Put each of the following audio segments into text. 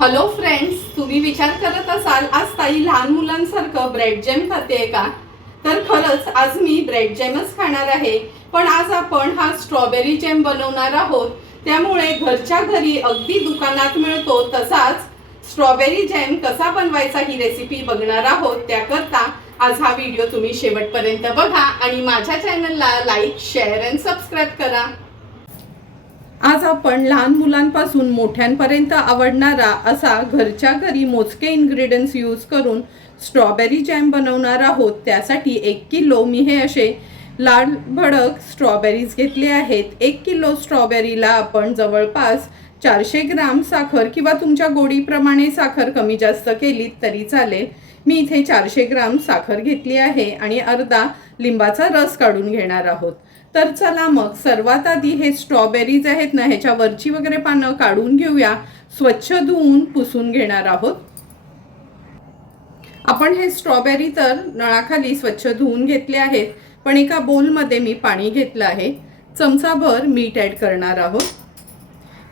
Hello friends, तुम्ही विचार करत असाल आज ताई लहान मुलांसारखं ब्रेड जॅम खाते का? तर खरंच आज मी ब्रेड जॅमच खाणार आहे. पण आज आपण हा स्ट्रॉबेरी जॅम बनवणार आहोत. त्यामुळे घरच्या घरी अगदी दुकानात मिळतो तसाच स्ट्रॉबेरी जॅम कसा बनवायचा ही रेसिपी बघणार आहोत. त्याकरता आज हा व्हिडिओ तुम्ही शेवटपर्यंत बघा आणि माझ्या चॅनलला लाईक, शेअर अँड सबस्क्राईब करा. आज आपण लहान मुलांपासून मोठ्यांपर्यंत आवडणारा असा घरच्या घरी मोजके इन्ग्रेडियंट्स यूज करून स्ट्रॉबेरी जॅम बनवणार आहोत. त्यासाठी 1 किलो मी हे असे लाल भडक स्ट्रॉबेरीज घेतले आहेत. 1 किलो स्ट्रॉबेरीला आपण जवळपास 400 ग्राम साखर किंवा तुमच्या गोडीप्रमाणे साखर कमी जास्त केली तरी चालेल. मी इथे 400 ग्राम साखर घेतली आहे आणि अर्धा लिंबाचा रस काढून घेणार आहोत. तर चला मग सर्वात आधी हे स्ट्रॉबेरीज आहेत ना, ह्याच्या वरची वगैरे पानं काढून घेऊया. स्वच्छ धुवून पुसून घेणार आहोत. आपण हे स्ट्रॉबेरी तर नळाखाली स्वच्छ धुवून घेतले आहेत, पण एका बोलमध्ये मी पाणी घेतलं आहे. चमचाभर मीठ ॲड करणार आहोत.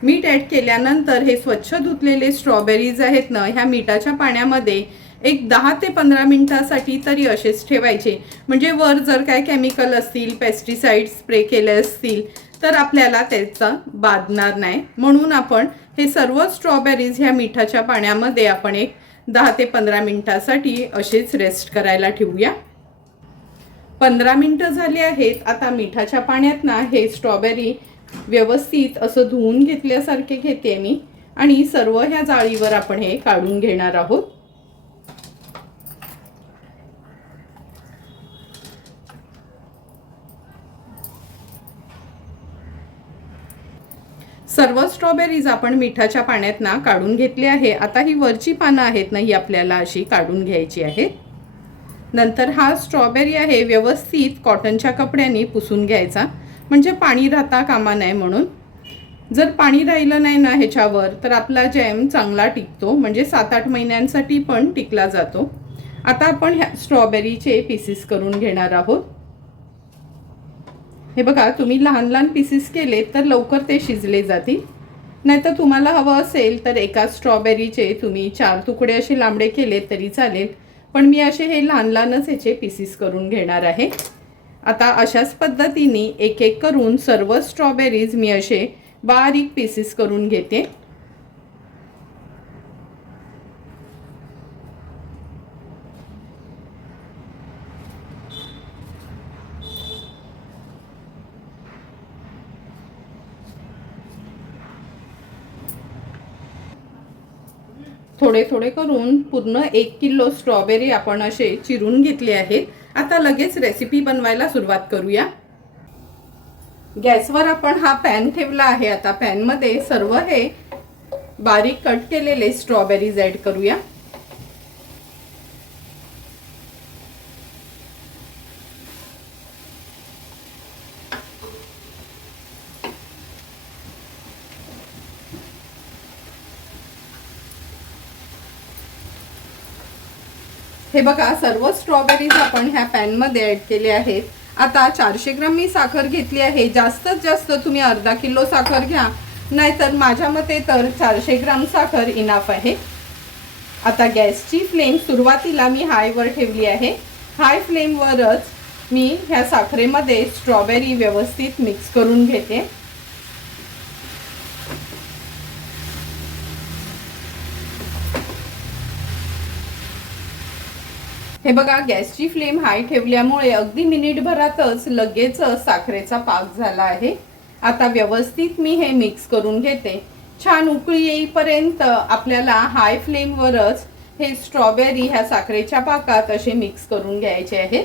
मीठ ॲड केल्यानंतर हे स्वच्छ धुतलेले स्ट्रॉबेरीज आहेत ना, ह्या मिठाच्या पाण्यामध्ये एक 10 ते 15 मिनिटासाठी तरी असेच ठेवायचे. म्हणजे वर जर काय केमिकल असतील, पेस्टिसाइड स्प्रे केले असतील तर आपल्याला त्याचा बाधणार नाही. म्हणून आपण हे सर्व स्ट्रॉबेरीज ह्या मिठाच्या पाण्यामध्ये आपण एक 10 ते 15 मिनिटासाठी असेच रेस्ट करायला ठेवूया. 15 मिनिटं झाली आहेत. आता मिठाच्या पाण्यात ना हे स्ट्रॉबेरी व्यवस्थित असं धुवून घेतल्यासारखे घेते मी आणि सर्व ह्या जाळीवर आपण हे काढून घेणार आहोत. सर्व स्ट्रॉबेरीज आपण मिठाच्या पाण्यात ना काढून घेतले आहे. आता ही वरची पानं आहेत ना, ही आपल्याला अशी काढून घ्यायची आहेत. नंतर हा स्ट्रॉबेरी आहे व्यवस्थित कॉटनच्या कपड्याने पुसून घ्यायचा, म्हणजे पाणी राहता कामा नये म्हणून. जर पाणी राहिलं नाही ना ह्याच्यावर तर आपला जॅम चांगला टिकतो, म्हणजे 7-8 महिन्यांसाठी पण टिकला जातो. आता आपण ह्या स्ट्रॉबेरीचे पीसेस करून घेणार आहोत. हे बघा, तुम्ही लहान लहान पीसेस केले तर लवकर ते शिजले जातील. नाहीतर तुम्हाला हवं असेल तर एका स्ट्रॉबेरीचे तुम्ही 4 तुकडे असे लांबडे केले तरी चालेल, पण मी असे हे लहान लहानच ह्याचे पीसेस करून घेणार आहे. आता अशाच पद्धतीने एक एक करून सर्व स्ट्रॉबेरीज मी असे बारीक पीसेस करून घेते. थोडे थोडे करून पूर्ण 1 किलो स्ट्रॉबेरी आपण असे चिरून घेतले आहेत. आता लगेच रेसिपी बनवायला सुरुवात करूया. गॅसवर आपण हा पॅन ठेवला आहे. आता पॅनमध्ये सर्व हे बारीक कट केलेले स्ट्रॉबेरीज ॲड करूया. हे बघा, सर्व स्ट्रॉबेरीज आपण ह्या पॅनमध्ये ॲड केले आहेत. आता 400 ग्राम मी साखर घेतली आहे. जास्तीत जास्त तुम्ही अर्धा किलो साखर घ्या, नाहीतर माझ्या मते तर 400 ग्राम साखर इनाफ आहे. आता गॅसची फ्लेम सुरुवातीला मी हायवर ठेवली आहे. हाय फ्लेमवरच मी ह्या साखरेमध्ये स्ट्रॉबेरी व्यवस्थित मिक्स करून घेते. हे बघा, गॅसची फ्लेम हाय ठेवल्यामुळे अगदी मिनिटभरातच लगेच साखरेचा पाक झाला आहे. आता व्यवस्थित मी हे मिक्स करून घेते. छान उकळी येईपर्यंत आपल्याला हाय फ्लेमवरच हे स्ट्रॉबेरी ह्या साखरेच्या पाकात असे मिक्स करून घ्यायचे आहे.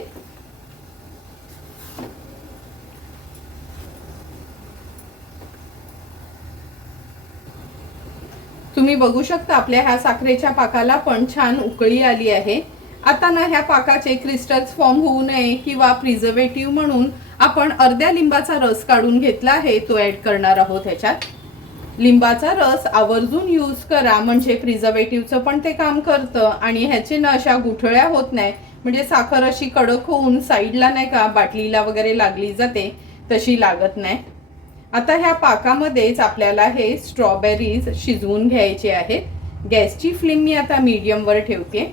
तुम्ही बघू शकता आपल्या ह्या साखरेच्या पाकाला पण छान उकळी आली आहे. आता ना ह्या पाकाचे क्रिस्टल्स फॉर्म होऊ नये किंवा प्रिझर्वेटिव्ह म्हणून आपण अर्ध्या लिंबाचा रस काढून घेतला आहे, तो ॲड करणार आहोत ह्याच्यात. लिंबाचा रस आवर्जून यूज करा, म्हणजे प्रिझर्वेटिव्हचं पण ते काम करतं आणि ह्याचे ना अशा गुठळ्या होत नाही, म्हणजे साखर अशी कडक होऊन साईडला नाही का बाटलीला वगैरे लागली जाते तशी लागत नाही. आता ह्या पाकामध्येच आपल्याला हे स्ट्रॉबेरीज शिजवून घ्यायचे आहेत. गॅसची फ्लेम मी आता मीडियमवर ठेवते.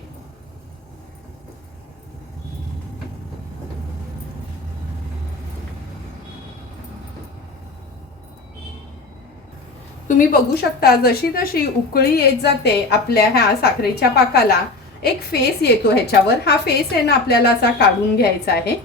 तुम्ही बघू शकता जशी जशी उकळी येत जाते आपल्या ह्या साखरेच्या पाकाला एक फेस येतो ह्याच्यावर. हा फेस आहे ना आपल्याला असा काढून घ्यायचा आहे.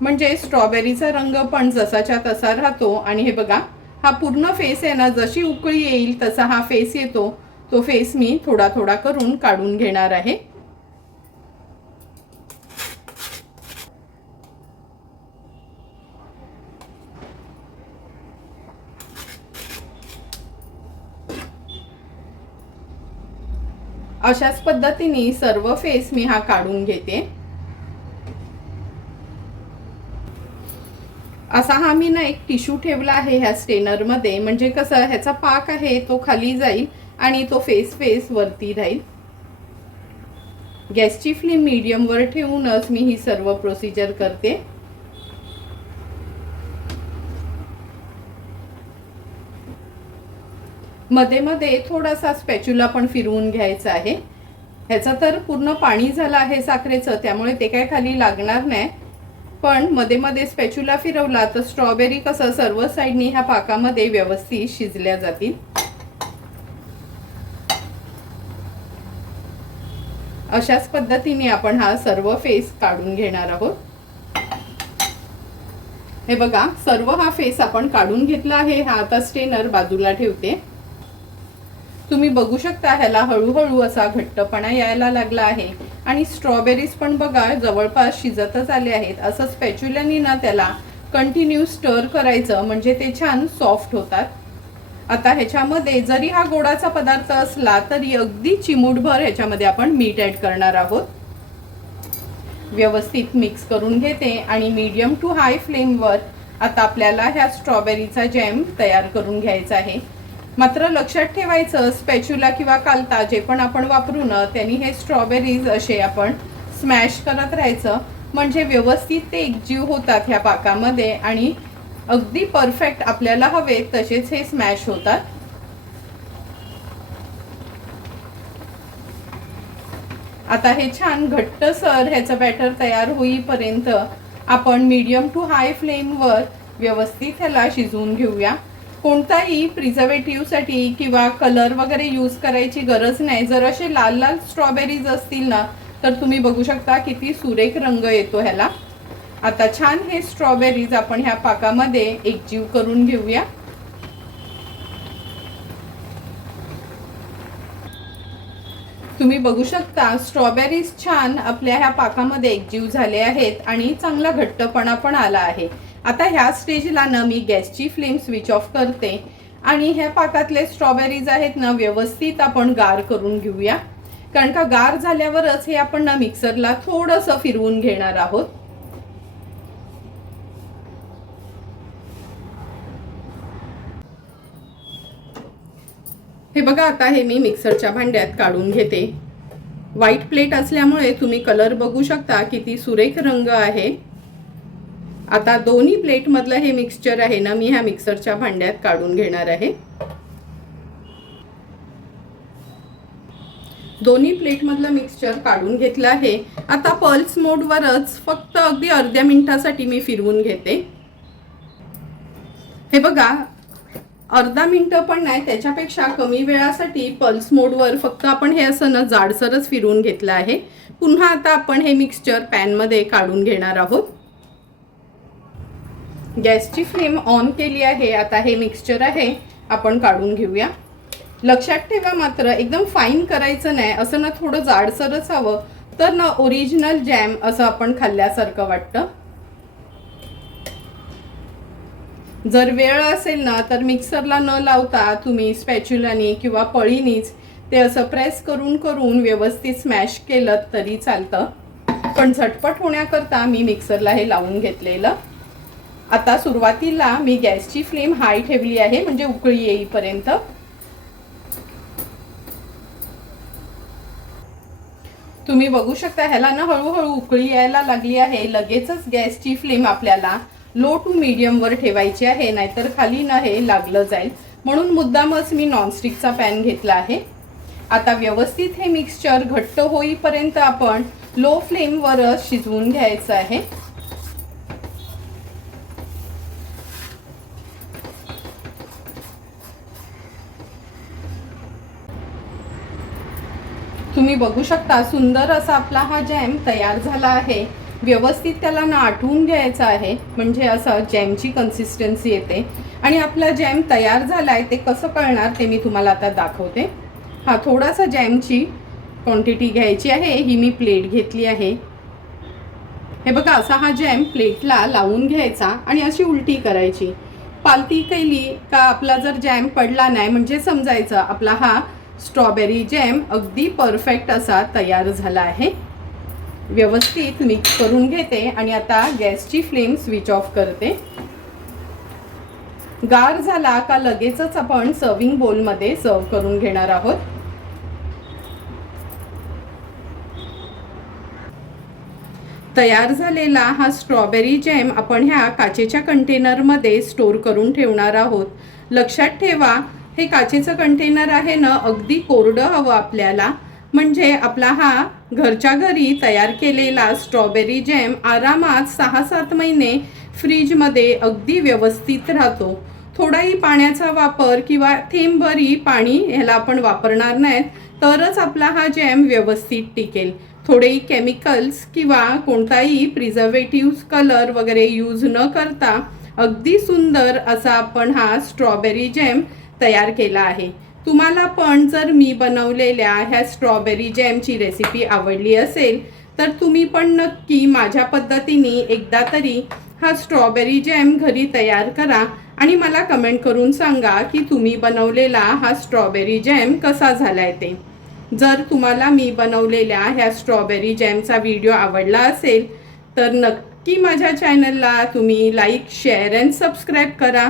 म्हणजे स्ट्रॉबेरीचा रंग पण जसाच्या तसा राहतो. आणि हे बघा हा पूर्ण फेस आहे ना, जशी उकळी येईल तसा हा फेस येतो. तो फेस मी थोडा थोडा करून काढून घेणार आहे. अशाच पद्धतीने सर्व फेस मी हा काढून घेते. असा हा मी ना एक टिश्यू ठेवला आहे ह्या स्टेनर मध्ये, म्हणजे कसं ह्याचा पाक आहे तो खाली जाईल आणि तो फेस वरती राहील. गॅसची फ्लेम मीडियम वर ठेवूनच मी ही सर्व प्रोसिजर करते. मध्ये मध्ये थोडासा स्पॅच्युला पण फिरवून घ्यायचा आहे. ह्याचा तर पूर्ण पाणी झालं आहे साखरेचं, त्यामुळे ते काय खाली लागणार नाही. पण मध्ये मध्ये स्पॅच्युला फिरवला तर स्ट्रॉबेरी कसं सर्व साइडनी ह्या पाकामध्ये व्यवस्थित शिजल्या जातील. अशाच पद्धतीने आपण हा सर्व फेस काढून घेणार आहोत. हे बघा सर्व हा फेस आपण काढून घेतला आहे. हा आता स्टेनर बाजूला ठेवते. तुम्ही बघू शकता ह्याला हळूहळू असा घट्टपणा यायला लागला आहे आणि स्ट्रॉबेरीज पण बघा जवळपास शिजतच आले आहेत. असं स्पॅच्युलानी ना त्याला कंटिन्यू स्टर करायचं, म्हणजे ते छान सॉफ्ट होतात. आता ह्याच्यामध्ये जरी हा गोडाचा पदार्थ असला तरी अगदी चिमूटभर ह्याच्यामध्ये आपण मीठ ऍड करणार आहोत. व्यवस्थित मिक्स करून घेते आणि मीडियम टू हाय फ्लेमवर आता आपल्याला ह्या स्ट्रॉबेरीचा जॅम तयार करून घ्यायचा आहे. मात्र लक्षात ठेवायचं स्पॅच्युला किंवा कालता जे पण आपण वापरू ना त्यांनी हे स्ट्रॉबेरीज असे आपण स्मॅश करत राहायचं, म्हणजे व्यवस्थित ते एकजीव होतात ह्या पाकामध्ये आणि अगदी परफेक्ट आपल्याला हवे तसेच हे स्मॅश होतात. आता हे छान घट्टसर ह्याचं बॅटर तयार होईपर्यंत आपण मीडियम टू हाय फ्लेमवर व्यवस्थित ह्याला शिजवून घेऊया. कोणताही प्रिझर्वेटिव्हसाठी किंवा कलर वगैरे यूज करायची गरज नाही. जर असे लाल लाल स्ट्रॉबेरीज असतील ना तर तुम्ही बघू शकता किती सुरेख रंग येतो ह्याला. आता छान हे स्ट्रॉबेरीज आपण ह्या पाकामध्ये एकजीव करून घेऊया. तुम्ही बघू शकता स्ट्रॉबेरीज छान आपल्या ह्या पाकामध्ये एकजीव झाले आहेत आणि चांगला घट्टपणा पण आला आहे. आता ह्या स्टेजला ना मी गॅसची फ्लेम स्विच ऑफ करते आणि ह्या पाकातले स्ट्रॉबेरीज आहेत ना व्यवस्थित आपण गार करून घेऊया. कारण का गार झाल्यावरच हे आपण ना मिक्सरला थोडंसं फिरवून घेणार आहोत. हे बघा आता हे मी मिक्सरच्या भांड्यात काढून घेते. व्हाईट प्लेट असल्यामुळे तुम्ही कलर बघू शकता किती सुरेख रंग आहे. आता दोन्ही प्लेट मधलं हे मिक्सचर आहे ना मी ह्या मिक्सरच्या भांड्यात काढून घेणार आहे. दोन्ही प्लेट मधलं मिक्सचर काढून घेतलं आहे. आता पल्स मोडवरच फक्त अगदी अर्ध्या मिनिटासाठी मी फिरवून घेते. हे बघा अर्धा मिनिट पण नाही त्याच्यापेक्षा कमी वेळासाठी पल्स मोडवर फक्त आपण हे असं ना जाडसरच फिरवून घेतलं आहे. पुन्हा आता आपण हे मिक्सचर पॅन मध्ये काढून घेणार आहोत. गॅसची फ्लेम ऑन केली आहे. आता हे मिक्सचर आहे आपण काढून घेऊया. लक्षात ठेवा मात्र एकदम फाईन करायचं नाही, असं ना थोडं जाडसरच हवं तर ना ओरिजिनल जॅम असं आपण खाल्ल्यासारखं वाटतं. जर वेळ असेल ना तर मिक्सरला न लावता तुम्ही स्पॅच्युलानी किंवा पळीनीच ते असं प्रेस करून करून व्यवस्थित स्मॅश केलं तरी चालतं. पण झटपट होण्याकरता मी मिक्सरला हे लावून घेतलेलं. आता सुरुवातीला मी गॅसची फ्लेम हाय ठेवली आहे, म्हणजे उकळी येईपर्यंत. तुम्ही बघू शकता ह्याला ना हळूहळू उकळी यायला लागली आहे. लगेचच गॅसची फ्लेम आपल्याला लो टू मीडियम वर ठेवायची आहे, नाहीतर खाली ना हे लागलं जाईल. म्हणून मुद्दामच मी नॉनस्टिकचा पॅन घेतला आहे। आता व्यवस्थित हे मिक्सचर घट्ट होईपर्यंत आपण लो फ्लेमवरच शिजवून घ्यायचं आहे। तुम्ही बघू शकता सुंदर असा आपला हा जॅम तयार झाला आहे। व्यवस्थित त्याला ना आटवून घ्यायचं आहे, म्हणजे असं जॅमची कन्सिस्टन्सी येते। आणि आपला जॅम तयार झालाय ते कसं कळणार ते मी तुम्हाला आता दाखवते। हा थोडासा जॅमची क्वांटिटी घ्यायची आहे, ही मी प्लेट घेतली आहे। हे बघा असा हा जॅम प्लेटला लावून घ्यायचा आणि अशी उलटी करायची। पालती केली का आपला जर जॅम पडला नाही म्हणजे समजायचं आपला हा स्ट्रॉबेरी जॅम अगदी परफेक्ट असा तयार झाला आहे। व्यवस्थित मिक्स करून घेते आणि आता गॅसची फ्लेम स्विच ऑफ करते। गार झाला का लगेचच आपण सर्विंग बोलमध्ये सर्व करून घेणार आहोत। तयार झालेला हा स्ट्रॉबेरी जॅम आपण ह्या काचेच्या कंटेनरमध्ये स्टोर करून ठेवणार आहोत। लक्षात ठेवा हे काचेचं कंटेनर आहे ना अगदी कोरडं हवं आपल्याला, म्हणजे आपला हा घरच्या घरी तयार केलेला स्ट्रॉबेरी जॅम आरामात 6-7 महिने फ्रीजमध्ये अगदी व्यवस्थित राहतो। थोडाही पाण्याचा वापर किंवा थेंबभरही पाणी ह्याला आपण वापरणार नाहीत तरच आपला हा जॅम व्यवस्थित टिकेल। थोडेही केमिकल्स किंवा कोणताही प्रिझर्वेटिव्ह कलर वगैरे यूज न करता अगदी सुंदर असा आपण हा स्ट्रॉबेरी जॅम तयार केला आहे। तुम्हाला पण जर मी बनवलेल्या ह्या स्ट्रॉबेरी जॅमची रेसिपी आवडली असेल तर तुम्ही पण नक्की माझ्या पद्धतीने एकदा तरी हा स्ट्रॉबेरी जॅम घरी तयार करा आणि मला कमेंट करून सांगा की तुम्ही बनवलेला हा स्ट्रॉबेरी जॅम कसा झालाय ते। जर तुम्हाला मी बनवलेल्या ह्या स्ट्रॉबेरी जॅमचा व्हिडिओ आवडला असेल तर नक्की माझ्या चॅनलला तुम्ही लाईक, शेअर अँड सबस्क्राईब करा।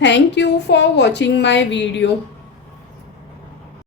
Thank you for watching my video.